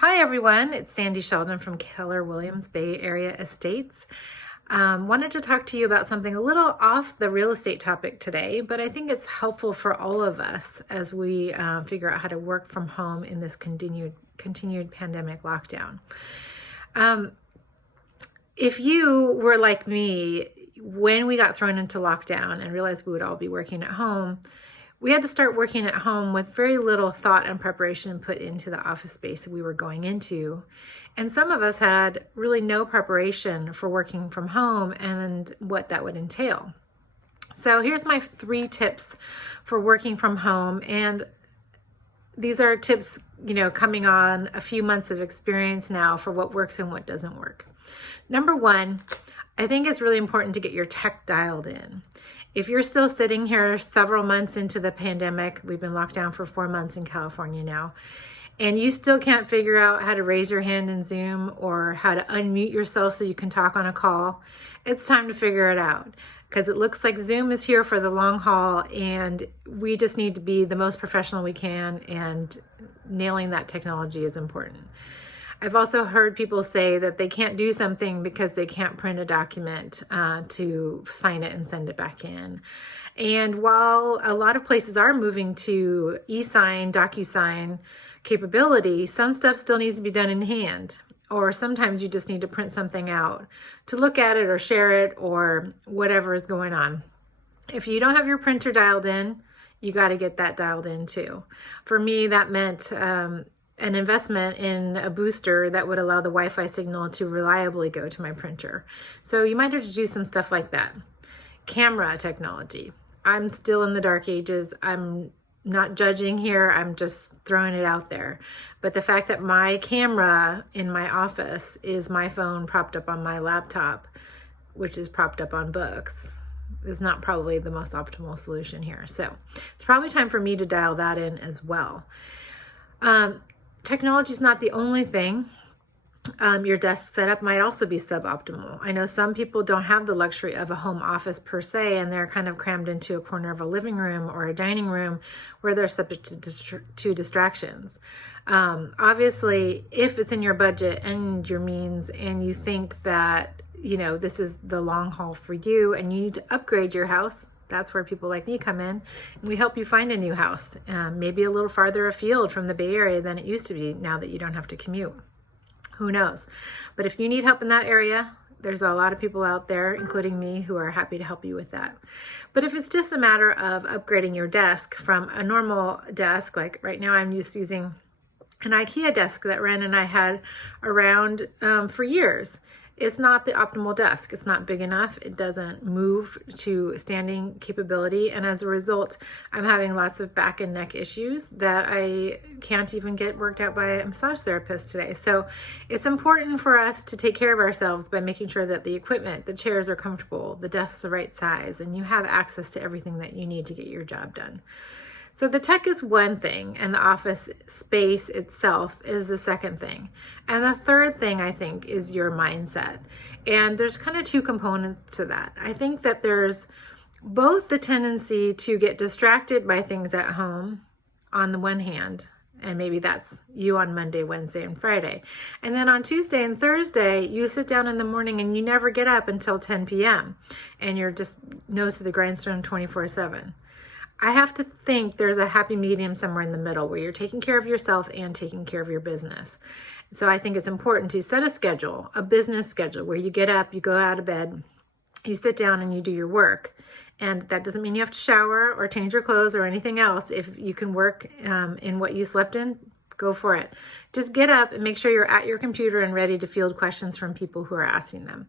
Hi everyone, it's Sandy Sheldon from Keller Williams Bay Area Estates. Wanted to talk to you about something a little off the real estate topic today, but I think it's helpful for all of us as we figure out how to work from home in this continued pandemic lockdown. If you were like me, when we got thrown into lockdown and realized we would all be working at home, we had to start working at home with very little thought and preparation put into the office space that we were going into. And some of us had really no preparation for working from home and what that would entail. So here's my 3 tips for working from home. And these are tips, coming on a few months of experience now for what works and what doesn't work. Number 1, I think it's really important to get your tech dialed in. If you're still sitting here several months into the pandemic, we've been locked down for 4 months in California now, and you still can't figure out how to raise your hand in Zoom or how to unmute yourself so you can talk on a call, it's time to figure it out, because it looks like Zoom is here for the long haul, and we just need to be the most professional we can, and nailing that technology is important. I've also heard people say that they can't do something because they can't print a document to sign it and send it back in. And while a lot of places are moving to e-sign, DocuSign capability, some stuff still needs to be done in hand. Or sometimes you just need to print something out to look at it or share it or whatever is going on. If you don't have your printer dialed in, you got to get that dialed in too. For me, that meant an investment in a booster that would allow the Wi-Fi signal to reliably go to my printer. So you might have to do some stuff like that. Camera technology. I'm still in the dark ages. I'm not judging here. I'm just throwing it out there. But the fact that my camera in my office is my phone propped up on my laptop, which is propped up on books, is not probably the most optimal solution here. So it's probably time for me to dial that in as well. Technology is not the only thing. Your desk setup might also be suboptimal. I know some people don't have the luxury of a home office per se, and they're kind of crammed into a corner of a living room or a dining room where they're subject to distractions. Obviously, if it's in your budget and your means, and you think that, this is the long haul for you and you need to upgrade your house, that's where people like me come in, and we help you find a new house, maybe a little farther afield from the Bay Area than it used to be now that you don't have to commute. Who knows? But if you need help in that area, there's a lot of people out there, including me, who are happy to help you with that. But if it's just a matter of upgrading your desk from a normal desk, like right now I'm just using an IKEA desk that Ren and I had around for years. It's not the optimal desk. It's not big enough. It doesn't move to standing capability. And as a result, I'm having lots of back and neck issues that I can't even get worked out by a massage therapist today. So it's important for us to take care of ourselves by making sure that the equipment, the chairs are comfortable, the desk's the right size, and you have access to everything that you need to get your job done. So the tech is one thing, and the office space itself is the second thing. And the third thing, I think, is your mindset. And there's kind of 2 components to that. I think that there's both the tendency to get distracted by things at home on the one hand, and maybe that's you on Monday, Wednesday, and Friday. And then on Tuesday and Thursday, you sit down in the morning and you never get up until 10 p.m. And you're just nose to the grindstone 24/7. I have to think there's a happy medium somewhere in the middle where you're taking care of yourself and taking care of your business. So I think it's important to set a schedule, a business schedule, where you get up, you go out of bed, you sit down and you do your work. And that doesn't mean you have to shower or change your clothes or anything else. If you can work in what you slept in, go for it. Just get up and make sure you're at your computer and ready to field questions from people who are asking them.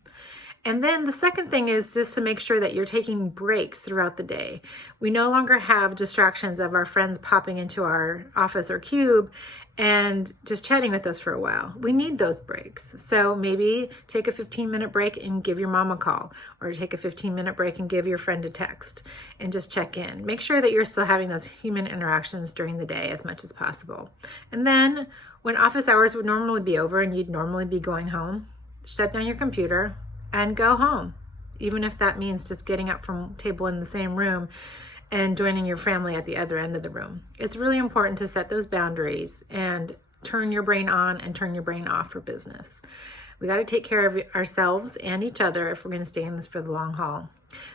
And then the second thing is just to make sure that you're taking breaks throughout the day. We no longer have distractions of our friends popping into our office or cube and just chatting with us for a while. We need those breaks. So maybe take a 15-minute break and give your mom a call, or take a 15-minute break and give your friend a text and just check in. Make sure that you're still having those human interactions during the day as much as possible. And then when office hours would normally be over and you'd normally be going home, shut down your computer and go home, even if that means just getting up from table in the same room and joining your family at the other end of the room. It's really important to set those boundaries and turn your brain on and turn your brain off for business. We got to take care of ourselves and each other if we're going to stay in this for the long haul.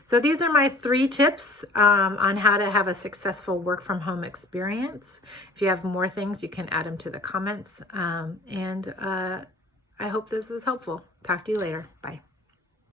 So these are my 3 tips on how to have a successful work from home experience. If you have more things, you can add them to the comments. I hope this is helpful. Talk to you later. Bye.